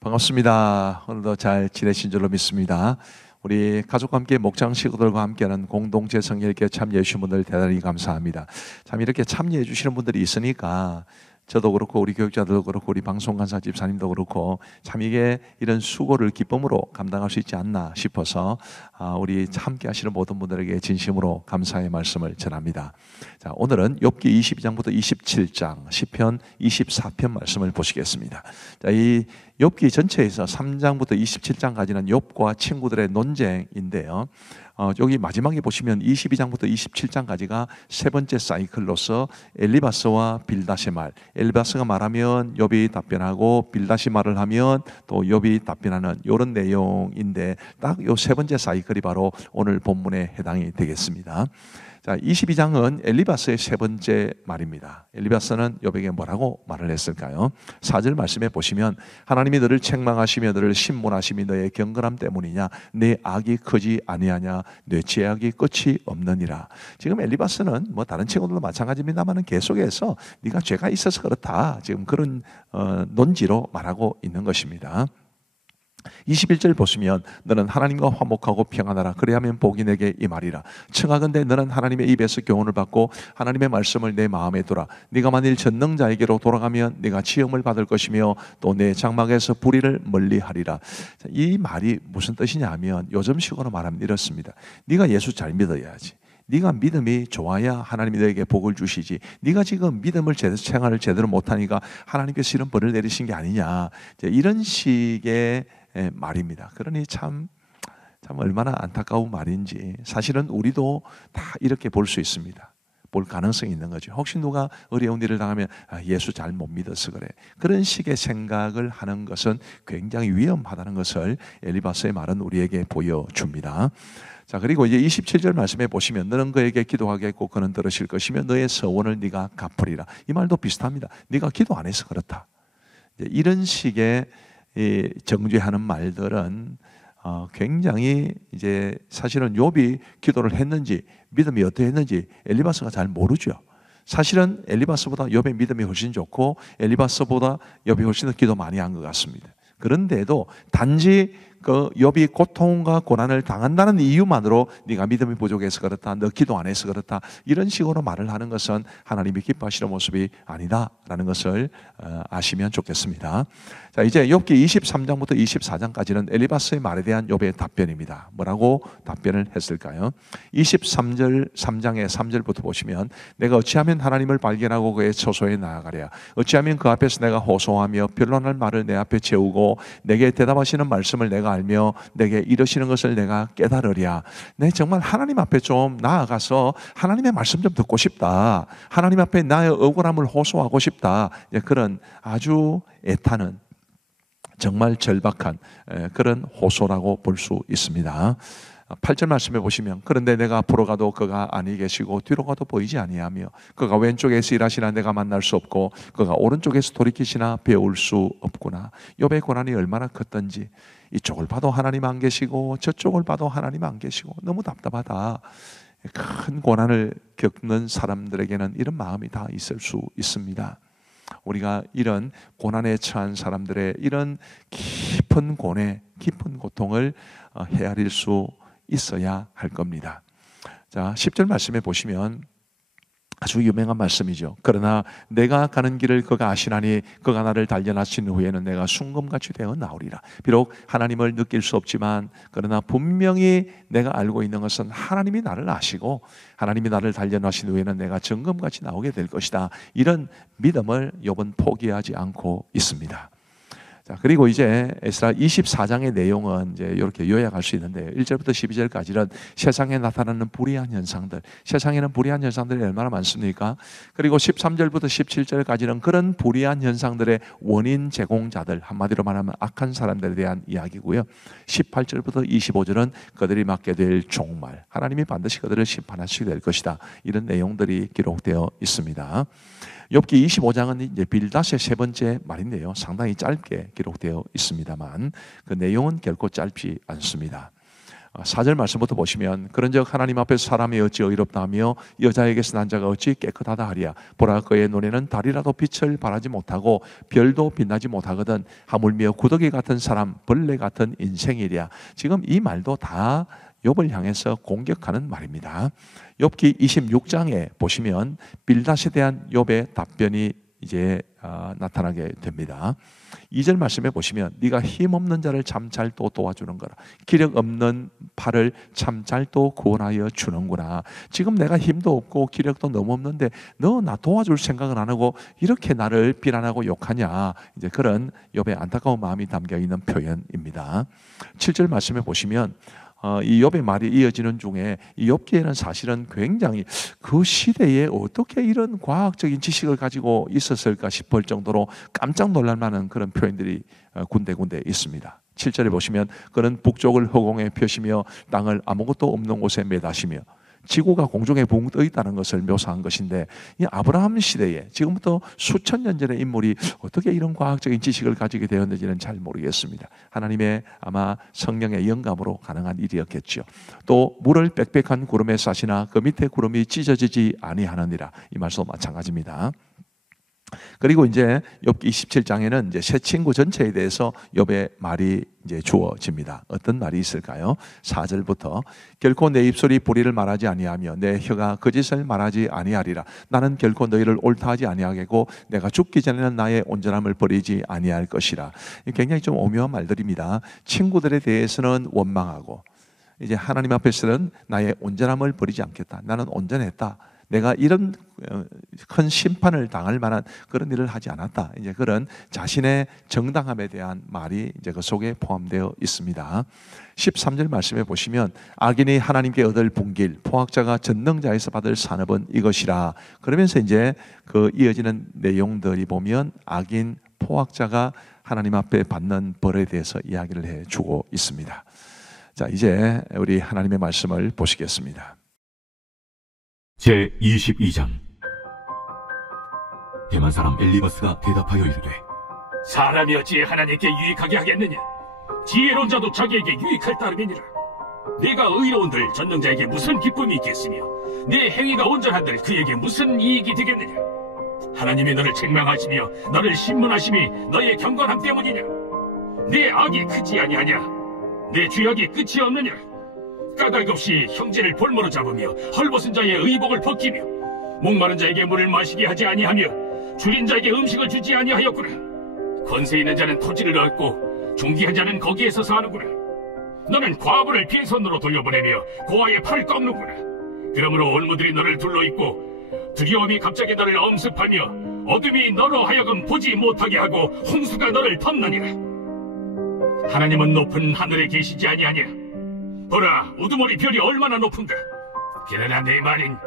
반갑습니다. 오늘도 잘 지내신 줄로 믿습니다. 우리 가족과 함께 목장 식구들과 함께하는 공동체 성결교회 참여해 주신 분들 대단히 감사합니다. 참 이렇게 참여해 주시는 분들이 있으니까 저도 그렇고 우리 교육자들도 그렇고 우리 방송간사 집사님도 그렇고 참 이게 이런 수고를 기쁨으로 감당할 수 있지 않나 싶어서 우리 함께 하시는 모든 분들에게 진심으로 감사의 말씀을 전합니다. 자, 오늘은 욥기 22장부터 27장, 시편 24편 말씀을 보시겠습니다. 자, 이 욥기 전체에서 3장부터 27장까지는 욥과 친구들의 논쟁인데요. 여기 마지막에 보시면 22장부터 27장까지가 세 번째 사이클로서 엘리바스와 빌닷의 말, 엘리바스가 말하면 욥이 답변하고 빌닷이 말을 하면 또 욥이 답변하는 이런 내용인데 딱 이 세 번째 사이클이 바로 오늘 본문에 해당이 되겠습니다. 자, 22장은 엘리바스의 세 번째 말입니다. 엘리바스는 욥에게 뭐라고 말을 했을까요? 4절 말씀에 보시면 하나님이 너를 책망하시며 너를 신문하심이 너의 경건함 때문이냐? 내 악이 크지 아니하냐? 내 죄악이 끝이 없느니라. 지금 엘리바스는 뭐 다른 친구들도 마찬가지입니다만 계속해서 네가 죄가 있어서 그렇다. 지금 그런 논지로 말하고 있는 것입니다. 21절 보시면 너는 하나님과 화목하고 평안하라. 그래야면 복이 내게 임하리라. 청하건대 너는 하나님의 입에서 교훈을 받고 하나님의 말씀을 내 마음에 두라. 네가 만일 전능자에게로 돌아가면 네가 지음을 받을 것이며 또 내 장막에서 불의를 멀리하리라. 이 말이 무슨 뜻이냐 하면 요즘식으로 말하면 이렇습니다. 네가 예수 잘 믿어야지. 네가 믿음이 좋아야 하나님이 너에게 복을 주시지. 네가 지금 믿음을 생활을 제대로 못하니까 하나님께서 이런 벌을 내리신 게 아니냐. 이런 식의 말입니다. 그러니 참 얼마나 안타까운 말인지 사실은 우리도 다 이렇게 볼 수 있습니다. 볼 가능성이 있는 거죠. 혹시 누가 어려운 일을 당하면 예수 잘 못 믿어서 그래. 그런 식의 생각을 하는 것은 굉장히 위험하다는 것을 엘리바스의 말은 우리에게 보여줍니다. 자, 그리고 이제 27절 말씀에 보시면 너는 그에게 기도하겠고 그는 들으실 것이며 너의 서원을 네가 갚으리라. 이 말도 비슷합니다. 네가 기도 안 해서 그렇다. 이런 식의 정죄하는 말들은 굉장히 이제 사실은 욥이 기도를 했는지 믿음이 어떻게 했는지 엘리바스가 잘 모르죠. 사실은 엘리바스보다 욥의 믿음이 훨씬 좋고 엘리바스보다 욥이 훨씬 더 기도 많이 한 것 같습니다. 그런데도 단지 그 욥이 고통과 고난을 당한다는 이유만으로 네가 믿음이 부족해서 그렇다, 너 기도 안 해서 그렇다, 이런 식으로 말을 하는 것은 하나님이 기뻐하시는 모습이 아니다라는 것을 아시면 좋겠습니다. 자, 이제 욥기 23장부터 24장까지는 엘리바스의 말에 대한 욥의 답변입니다. 뭐라고 답변을 했을까요? 23절 3장의 3절부터 보시면 내가 어찌하면 하나님을 발견하고 그의 처소에 나아가랴. 어찌하면 그 앞에서 내가 호소하며 변론할 말을 내 앞에 채우고 내게 대답하시는 말씀을 내가 알며 내게 이러시는 것을 내가 깨달으랴. 내 정말 하나님 앞에 좀 나아가서 하나님의 말씀 좀 듣고 싶다. 하나님 앞에 나의 억울함을 호소하고 싶다. 그런 아주 애타는 정말 절박한 그런 호소라고 볼 수 있습니다. 8절 말씀해 보시면 그런데 내가 앞으로 가도 그가 아니 계시고 뒤로 가도 보이지 아니하며 그가 왼쪽에서 일하시나 내가 만날 수 없고 그가 오른쪽에서 돌이키시나 배울 수 없구나. 욥의 고난이 얼마나 컸던지 이쪽을 봐도 하나님 안 계시고 저쪽을 봐도 하나님 안 계시고 너무 답답하다. 큰 고난을 겪는 사람들에게는 이런 마음이 다 있을 수 있습니다. 우리가 이런 고난에 처한 사람들의 이런 깊은 고뇌, 깊은 고통을 헤아릴 수 있어야 할 겁니다. 자, 10절 말씀에 보시면 아주 유명한 말씀이죠. 그러나 내가 가는 길을 그가 아시나니 그가 나를 단련하신 후에는 내가 순금같이 되어 나오리라. 비록 하나님을 느낄 수 없지만 그러나 분명히 내가 알고 있는 것은 하나님이 나를 아시고 하나님이 나를 단련하신 후에는 내가 정금같이 나오게 될 것이다. 이런 믿음을 욥은 포기하지 않고 있습니다. 자, 그리고 이제 에스라 24장의 내용은 이제 이렇게 요약할 수 있는데 1절부터 12절까지는 세상에 나타나는 불의한 현상들, 세상에는 불의한 현상들이 얼마나 많습니까? 그리고 13절부터 17절까지는 그런 불의한 현상들의 원인 제공자들, 한마디로 말하면 악한 사람들에 대한 이야기고요. 18절부터 25절은 그들이 맡게 될 종말, 하나님이 반드시 그들을 심판하시게 될 것이다. 이런 내용들이 기록되어 있습니다. 욥기 25장은 이제 빌닷의 세 번째 말인데요. 상당히 짧게 기록되어 있습니다만 그 내용은 결코 짧지 않습니다. 4절 말씀부터 보시면 그런즉 하나님 앞에서 사람이 어찌 의롭다 하며 여자에게서 난 자가 어찌 깨끗하다 하리야. 보라 그의 눈에는 달이라도 빛을 발하지 못하고 별도 빛나지 못하거든 하물며 구더기 같은 사람 벌레 같은 인생이랴. 지금 이 말도 다 욥을 향해서 공격하는 말입니다. 욥기 26장에 보시면 빌닷에 대한 욥의 답변이 이제 나타나게 됩니다. 2절 말씀에 보시면 네가 힘없는 자를 참 잘 또 도와주는 거라. 기력 없는 팔을 참 잘 또 구원하여 주는구나. 지금 내가 힘도 없고 기력도 너무 없는데 너 나 도와줄 생각은 안 하고 이렇게 나를 비난하고 욕하냐. 이제 그런 욥의 안타까운 마음이 담겨 있는 표현입니다. 7절 말씀에 보시면 이 욥의 말이 이어지는 중에 이 욥기에는 사실은 굉장히 그 시대에 어떻게 이런 과학적인 지식을 가지고 있었을까 싶을 정도로 깜짝 놀랄 만한 그런 표현들이 군데군데 있습니다. 7절에 보시면 그는 북쪽을 허공에 펴시며 땅을 아무것도 없는 곳에 매다시며 지구가 공중에 붕 떠 있다는 것을 묘사한 것인데 이 아브라함 시대에 지금부터 수천 년 전의 인물이 어떻게 이런 과학적인 지식을 가지게 되었는지는 잘 모르겠습니다. 하나님의 아마 성령의 영감으로 가능한 일이었겠죠. 또 물을 빽빽한 구름에 싸시나 그 밑에 구름이 찢어지지 아니하느니라. 이 말도 마찬가지입니다. 그리고 이제 욥기 27장에는 이제 새 친구 전체에 대해서 욥의 말이 이제 주어집니다. 어떤 말이 있을까요? 4절부터 결코 내 입술이 불의를 말하지 아니하며 내 혀가 거짓을 말하지 아니하리라. 나는 결코 너희를 옳다하지 아니하겠고 내가 죽기 전에는 나의 온전함을 버리지 아니할 것이라. 굉장히 좀 오묘한 말들입니다. 친구들에 대해서는 원망하고 이제 하나님 앞에서는 나의 온전함을 버리지 않겠다. 나는 온전했다. 내가 이런 큰 심판을 당할 만한 그런 일을 하지 않았다. 이제 그런 자신의 정당함에 대한 말이 이제 그 속에 포함되어 있습니다. 13절 말씀에 보시면 악인이 하나님께 얻을 분길, 포악자가 전능자에서 받을 산업은 이것이라. 그러면서 이제 그 이어지는 내용들이 보면 악인, 포악자가 하나님 앞에 받는 벌에 대해서 이야기를 해주고 있습니다. 자, 이제 우리 하나님의 말씀을 보시겠습니다. 제22장. 대만 사람 엘리바스가 대답하여 이르되 사람이 어찌 하나님께 유익하게 하겠느냐? 지혜로운 자도 자기에게 유익할 따름이니라. 내가 의로운들 전능자에게 무슨 기쁨이 있겠으며 내 행위가 온전한들 그에게 무슨 이익이 되겠느냐? 하나님이 너를 책망하시며 너를 신문하심이 너의 경건함 때문이냐? 내 악이 크지 아니하냐? 내 죄악이 끝이 없느냐? 까닭 없이 형제를 볼모로 잡으며 헐벗은 자의 의복을 벗기며 목마른 자에게 물을 마시게 하지 아니하며 줄인 자에게 음식을 주지 아니하였구나. 권세 있는 자는 토지를 얻고 존귀한 자는 거기에서 사는구나. 너는 과부를 빈손으로 돌려보내며 고아의 팔을 꺾는구나. 그러므로 올무들이 너를 둘러있고 두려움이 갑자기 너를 엄습하며 어둠이 너로 하여금 보지 못하게 하고 홍수가 너를 덮느니라. 하나님은 높은 하늘에 계시지 아니하냐? 보라, 우두머리 별이 얼마나 높은가? 그러나 내 말은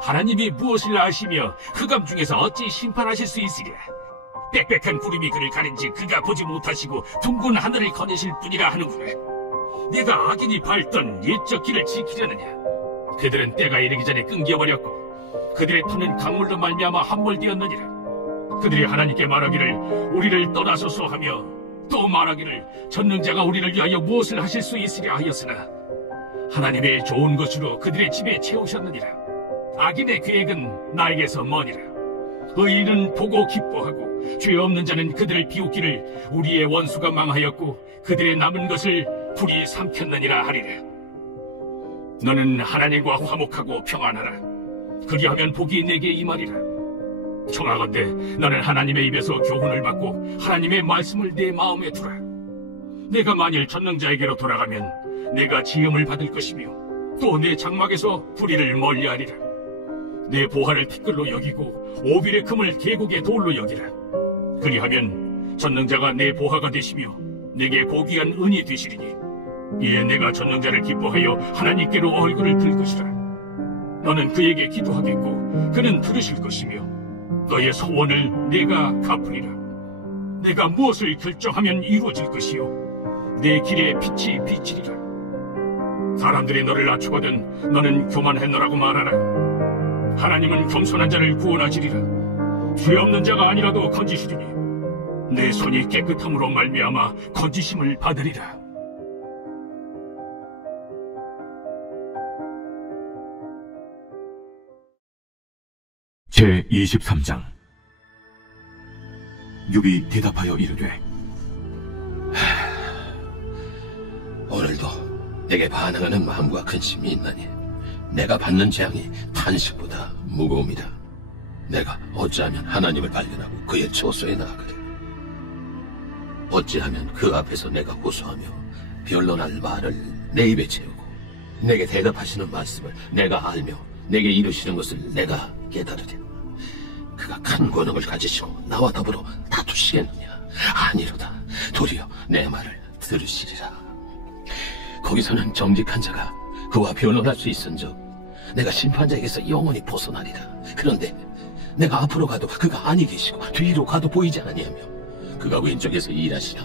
하나님이 무엇을 아시며 흑암 중에서 어찌 심판하실 수 있으랴? 빽빽한 구름이 그를 가린지 그가 보지 못하시고 둥근 하늘을 거니실 뿐이라 하는구나. 네가 악인이 밟던 옛적 길을 지키려느냐? 그들은 때가 이르기 전에 끊겨버렸고 그들의 터는 강물로 말미암아 함몰되었느니라. 그들이 하나님께 말하기를 우리를 떠나소서 하며 또 말하기를 전능자가 우리를 위하여 무엇을 하실 수 있으랴 하였으나 하나님의 좋은 것으로 그들의 집에 채우셨느니라. 악인의 계획은 나에게서 머니라. 의인은 보고 기뻐하고 죄 없는 자는 그들을 비웃기를 우리의 원수가 망하였고 그들의 남은 것을 불이 삼켰느니라 하리라. 너는 하나님과 화목하고 평안하라. 그리하면 복이 내게 임하리라. 청하건대 너는 하나님의 입에서 교훈을 받고 하나님의 말씀을 내 마음에 두라. 내가 만일 전능자에게로 돌아가면 내가 지음을 받을 것이며 또 내 장막에서 불의를 멀리하리라. 내 보화를 티끌로 여기고 오빌의 금을 계곡의 돌로 여기라. 그리하면 전능자가 내 보화가 되시며 내게 고귀한 은이 되시리니 이에 내가 전능자를 기뻐하여 하나님께로 얼굴을 들 것이라. 너는 그에게 기도하겠고 그는 들으실 것이며 너의 소원을 내가 갚으리라. 내가 무엇을 결정하면 이루어질 것이요 내 길에 빛이 비치리라. 사람들이 너를 낮추거든 너는 교만했노라고 말하라. 하나님은 겸손한 자를 구원하시리라. 죄 없는 자가 아니라도 건지시리니 내 손이 깨끗함으로 말미암아 건지심을 받으리라. 제23장. 욥이 대답하여 이르되 오늘도 내게 반항하는 마음과 근심이 있나니 내가 받는 재앙이 탄식보다 무거움이다. 내가 어찌하면 하나님을 발견하고 그의 처소에 나아가리. 어찌하면 그 앞에서 내가 호소하며 변론할 말을 내 입에 채우고 내게 대답하시는 말씀을 내가 알며 내게 이루시는 것을 내가 깨달으랴. 그가 큰 권능을 가지시고 나와 더불어 다투시겠느냐? 아니로다. 도리어 내 말을 들으시리라. 거기서는 정직한 자가 그와 변론할 수 있은즉 내가 심판자에게서 영원히 벗어나리라. 그런데 내가 앞으로 가도 그가 아니 계시고 뒤로 가도 보이지 아니하며 그가 왼쪽에서 일하시나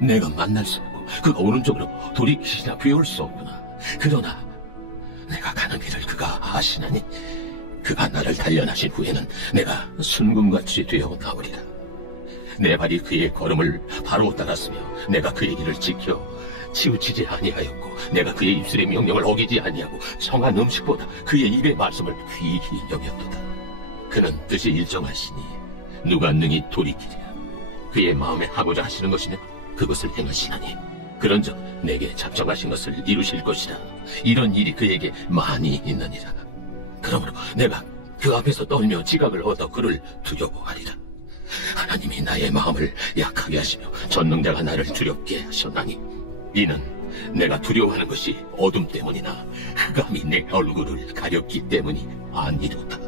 내가 만날 수 없고 그가 오른쪽으로 돌이키시나 배울 수 없구나. 그러나 내가 가는 길을 그가 아시나니 그가 나를 단련하신 후에는 내가 순금같이 되어 나오리라. 내 발이 그의 걸음을 바로 따랐으며 내가 그의 길을 지켜 치우치지 아니하였고 내가 그의 입술의 명령을 어기지 아니하고 청한 음식보다 그의 입의 말씀을 귀히 여겼도다. 그는 뜻이 일정하시니 누가 능히 돌이키랴. 그의 마음에 하고자 하시는 것이면 그것을 행하시나니 그런즉 내게 작정하신 것을 이루실 것이라. 이런 일이 그에게 많이 있느니라. 그러므로 내가 그 앞에서 떨며 지각을 얻어 그를 두려워하리라. 하나님이 나의 마음을 약하게 하시며 전능자가 나를 두렵게 하셨나니 이는 내가 두려워하는 것이 어둠 때문이나 흑암이 내 얼굴을 가렸기 때문이 아니로다.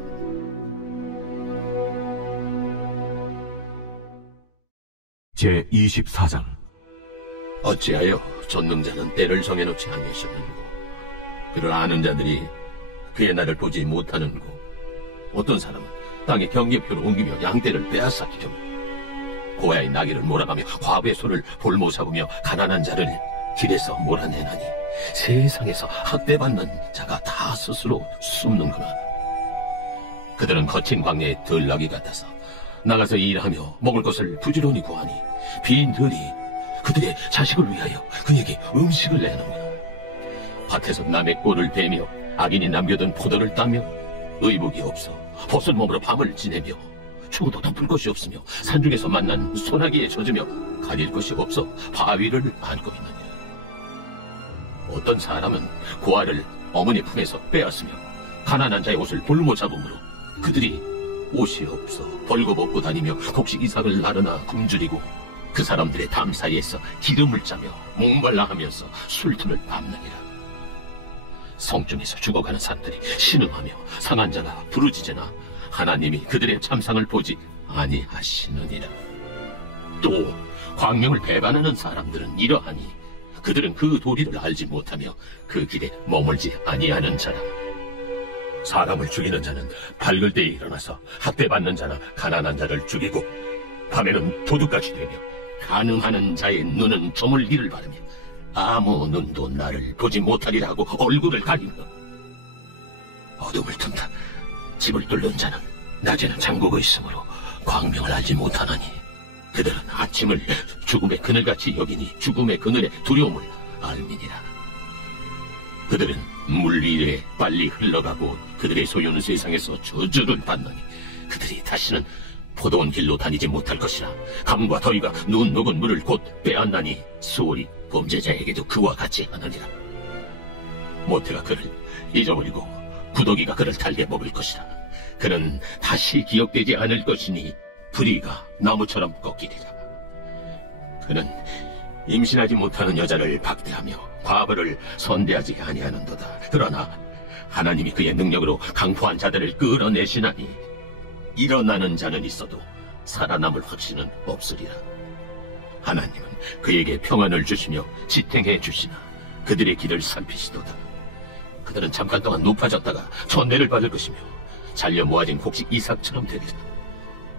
제24장. 어찌하여 전능자는 때를 정해놓지 아니하셨는고 그를 아는 자들이 그의 날을 보지 못하는고 어떤 사람은 땅의 경계표를 옮기며 양떼를 빼앗아기려며 고아의 나귀를 몰아가며 과부의 소를 볼모 잡으며 가난한 자를 길에서 몰아내나니 세상에서 학대받는 자가 다 스스로 숨는구나. 그들은 거친 광야의 들나귀 같아서 나가서 일하며 먹을 것을 부지런히 구하니 빈 들이 그들의 자식을 위하여 그에게 음식을 내는구나. 밭에서 남의 꼴을 베며 악인이 남겨둔 포도를 따며 의복이 없어 벗은 몸으로 밤을 지내며 추워도 덮을 것이 없으며 산중에서 만난 소나기에 젖으며 가릴 것이 없어 바위를 안고 있느니라. 어떤 사람은 고아를 어머니 품에서 빼앗으며 가난한 자의 옷을 볼모 잡음으로 그들이 옷이 없어 벌거벗고 다니며 곡식 이삭을 나르나 굶주리고 그 사람들의 담 사이에서 기름을 짜며 목말라 하면서 술틈을 밟느니라. 성중에서 죽어가는 사람들이 신음하며 상한 자가 부르짖으나 하나님이 그들의 참상을 보지 아니하시느니라. 또 광명을 배반하는 사람들은 이러하니 그들은 그 도리를 알지 못하며 그 길에 머물지 아니하는 자라. 사람을 죽이는 자는 밝을 때에 일어나서 학대받는 자나 가난한 자를 죽이고 밤에는 도둑같이 되며 가늠하는 자의 눈은 저물기를 바라며 아무 눈도 나를 보지 못하리라 하고 얼굴을 가리며 어둠을 틈타 집을 뚫는 자는 낮에는 잠그고 있으므로 광명을 알지 못하나니 그들은 아침을 죽음의 그늘같이 여기니 죽음의 그늘의 두려움을 알미니라. 그들은 물 위에 빨리 흘러가고 그들의 소유는 세상에서 저주를 받느니 그들이 다시는 포도원 길로 다니지 못할 것이라. 강과 더위가 눈 녹은 물을 곧 빼앗나니 수월이 범죄자에게도 그와 같이 하느니라. 모태가 그를 잊어버리고 구더기가 그를 달게 먹을 것이라. 그는 다시 기억되지 않을 것이니 부리가 나무처럼 꺾이리라. 그는 임신하지 못하는 여자를 박대하며 과부를 선대하지 아니하는도다. 그러나 하나님이 그의 능력으로 강포한 자들을 끌어내시나니 일어나는 자는 있어도 살아남을 확신은 없으리라. 하나님은 그에게 평안을 주시며 지탱해 주시나 그들의 길을 살피시도다. 그들은 잠깐 동안 높아졌다가 전례를 받을 것이며 잘려 모아진 곡식 이삭처럼 되리라.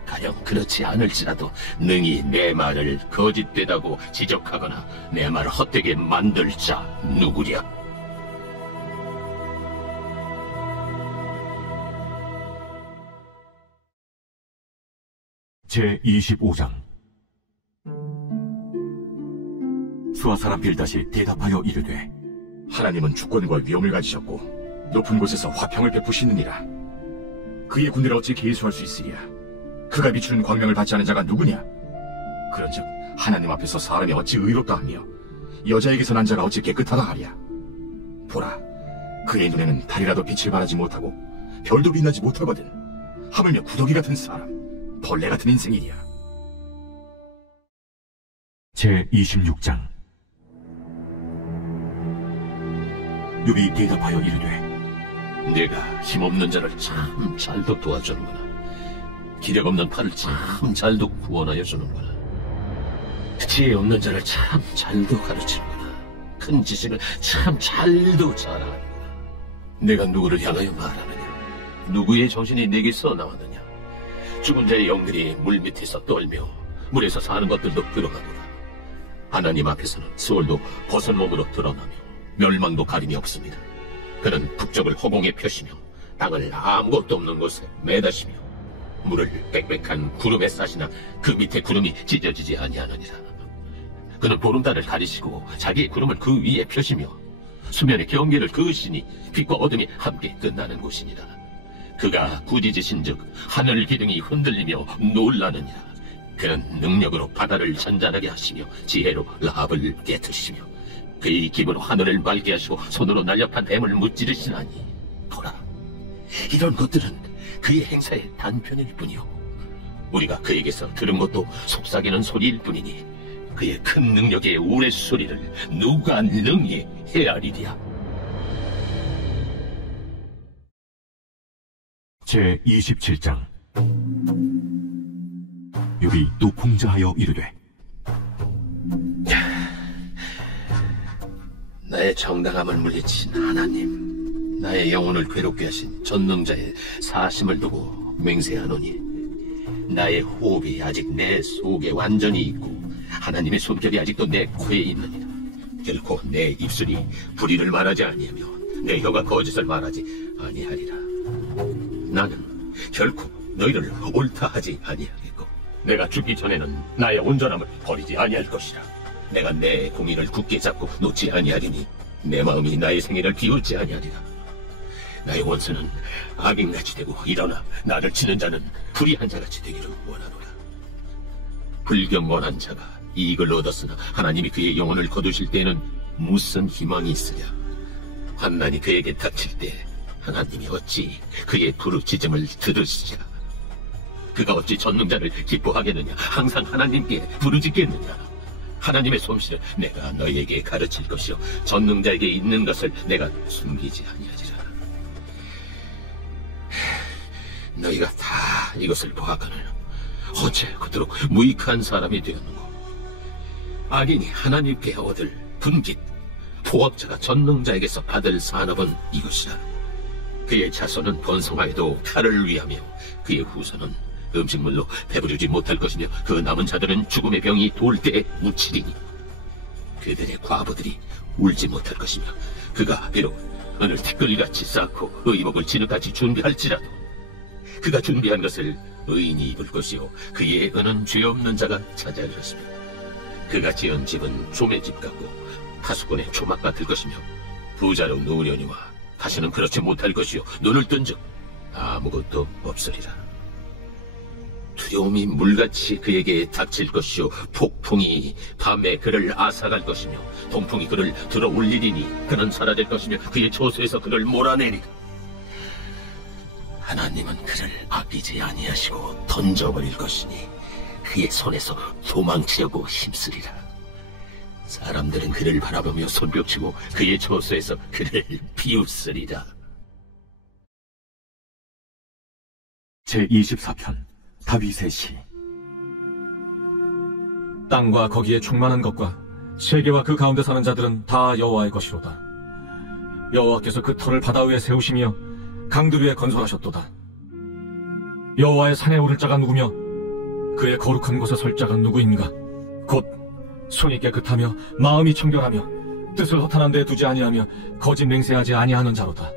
가령 그렇지 않을지라도 능히 내 말을 거짓되다고 지적하거나 내 말을 헛되게 만들 자 누구랴. 제25장. 수아 사람 빌닷이 대답하여 이르되 하나님은 주권과 위엄을 가지셨고 높은 곳에서 화평을 베푸시느니라. 그의 군대를 어찌 계수할 수 있으랴? 그가 비추는 광명을 받지 않은 자가 누구냐? 그런즉 하나님 앞에서 사람이 어찌 의롭다 하며 여자에게서 난 자가 어찌 깨끗하다 하랴? 보라, 그의 눈에는 달이라도 빛을 발하지 못하고 별도 빛나지 못하거든. 하물며 구더기 같은 사람, 벌레 같은 인생이랴. 제26장. 욥이 대답하여 이르되 내가 힘없는 자를 참 잘도 도와주는구나. 기력 없는 팔을 참 잘도 구원하여 주는구나. 지혜 없는 자를 참 잘도 가르치는구나. 큰 지식을 참 잘도 자랑하는구나. 내가 누구를 향하여 말하느냐? 누구의 정신이 내게서 나왔느냐? 죽은 자의 영들이 물 밑에서 떨며 물에서 사는 것들도 그러하노라. 하나님 앞에서는 수월도 벗은 몸으로 드러나며 멸망도 가림이 없습니다. 그는 북쪽을 허공에 펴시며 땅을 아무것도 없는 곳에 매다시며 물을 빽빽한 구름에 싸시나 그 밑에 구름이 찢어지지 아니하느니라. 그는 보름달을 가리시고 자기의 구름을 그 위에 펴시며 수면의 경계를 그으시니 빛과 어둠이 함께 끝나는 곳이니라. 그가 부디지신즉 하늘 기둥이 흔들리며 놀라느니라. 그는 능력으로 바다를 잔잔하게 하시며 지혜로 라합을 깨트리시며 그의 기부로 하늘을 맑게 하시고 손으로 날렵한 뱀을 무찌르시나니 보라, 이런 것들은 그의 행사의 단편일 뿐이요 우리가 그에게서 들은 것도 속삭이는 소리일 뿐이니 그의 큰 능력의 우레소리를 누가 능히 헤아리랴. 제27장. 욥이 또 풍자하여 이르되 나의 정당함을 물리친 하나님, 나의 영혼을 괴롭게 하신 전능자의 사심을 두고 맹세하노니 나의 호흡이 아직 내 속에 완전히 있고 하나님의 손결이 아직도 내 코에 있느니라. 결코 내 입술이 불의를 말하지 아니하며 내 혀가 거짓을 말하지 아니하리라. 나는 결코 너희를 옳다 하지 아니하겠고 내가 죽기 전에는 나의 온전함을 버리지 아니할 것이라. 내가 내 공의를 굳게 잡고 놓지 아니하리니 내 마음이 나의 생애를 비웃지 아니하리라. 나의 원수는 악인같이 되고 일어나 나를 치는 자는 불의한 자같이 되기를 원하노라. 불경건한 자가 이익을 얻었으나 하나님이 그의 영혼을 거두실 때에는 무슨 희망이 있으랴. 환난이 그에게 닥칠 때 하나님이 어찌 그의 부르짖음을 들으시랴. 그가 어찌 전능자를 기뻐하겠느냐. 항상 하나님께 부르짖겠느냐. 하나님의 솜씨를 내가 너희에게 가르칠 것이요 전능자에게 있는 것을 내가 숨기지 아니하리라. 너희가 다 이것을 보았거늘 어째 그토록 무익한 사람이 되었는고. 악인이 하나님께 얻을 분깃, 포악자가 전능자에게서 받을 산업은 이것이라. 그의 자손은 번성하여도 칼을 위하며 그의 후손은 음식물로 배부르지 못할 것이며 그 남은 자들은 죽음의 병이 돌 때에 묻히리니 그들의 과부들이 울지 못할 것이며 그가 비록 은을 티끌같이 쌓고 의복을 진흙같이 준비할지라도 그가 준비한 것을 의인이 입을 것이요 그의 은은 죄 없는 자가 차지할 것이며 그가 지은 집은 조매 집 같고 파수꾼의 초막 같을 것이며 부자로 누우려니와 다시는 그렇지 못할 것이요 눈을 뜬즉 아무것도 없으리라. 두려움이 물같이 그에게 닥칠 것이요 폭풍이 밤에 그를 앗아갈 것이며 동풍이 그를 들어 올리리니 그는 사라질 것이며 그의 초소에서 그를 몰아내리라. 하나님은 그를 아끼지 아니하시고 던져버릴 것이니 그의 손에서 도망치려고 힘쓰리라. 사람들은 그를 바라보며 손뼉치고 그의 초소에서 그를 비웃으리라. 제24편. 다윗의 시. 땅과 거기에 충만한 것과 세계와 그 가운데 사는 자들은 다 여호와의 것이로다. 여호와께서 그 터를 바다 위에 세우시며 강들 위에 건설하셨도다. 여호와의 산에 오를 자가 누구며 그의 거룩한 곳에 설 자가 누구인가? 곧 손이 깨끗하며 마음이 청결하며 뜻을 허탄한 데에 두지 아니하며 거짓 맹세하지 아니하는 자로다.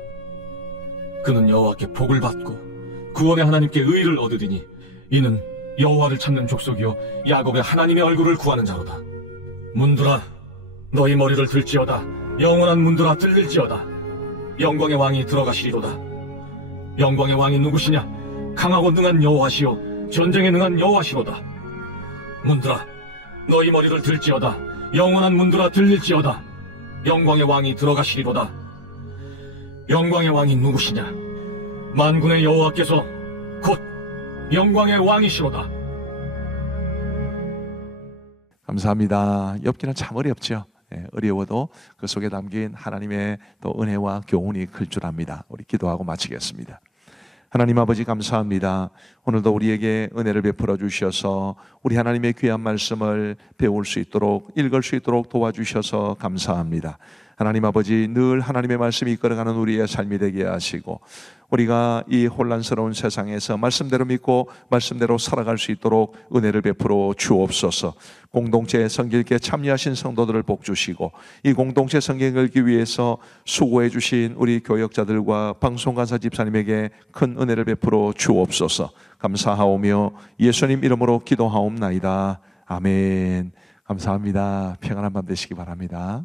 그는 여호와께 복을 받고 구원의 하나님께 의를 얻으리니 이는 여호와를 찾는 족속이요 야곱의 하나님의 얼굴을 구하는 자로다. 문들아 너희 머리를 들지어다. 영원한 문들아 뚫릴지어다. 영광의 왕이 들어가시리로다. 영광의 왕이 누구시냐? 강하고 능한 여호와시요 전쟁에 능한 여호와시로다. 문들아, 너희 머리를 들지어다. 영원한 문들아 들릴지어다. 영광의 왕이 들어가시리로다. 영광의 왕이 누구시냐? 만군의 여호와께서 곧 영광의 왕이시로다. 감사합니다. 엽기는 참 어렵죠. 어려워도 그 속에 담긴 하나님의 또 은혜와 교훈이 클 줄 압니다. 우리 기도하고 마치겠습니다. 하나님 아버지 감사합니다. 오늘도 우리에게 은혜를 베풀어 주셔서 우리 하나님의 귀한 말씀을 배울 수 있도록 읽을 수 있도록 도와주셔서 감사합니다. 하나님 아버지 늘 하나님의 말씀이 이끌어가는 우리의 삶이 되게 하시고 우리가 이 혼란스러운 세상에서 말씀대로 믿고 말씀대로 살아갈 수 있도록 은혜를 베풀어 주옵소서. 공동체 성결께 참여하신 성도들을 복 주시고 이 공동체 성경 읽기 위해서 수고해 주신 우리 교역자들과 방송간사 집사님에게 큰 은혜를 베풀어 주옵소서. 감사하오며 예수님 이름으로 기도하옵나이다. 아멘. 감사합니다. 평안한 밤 되시기 바랍니다.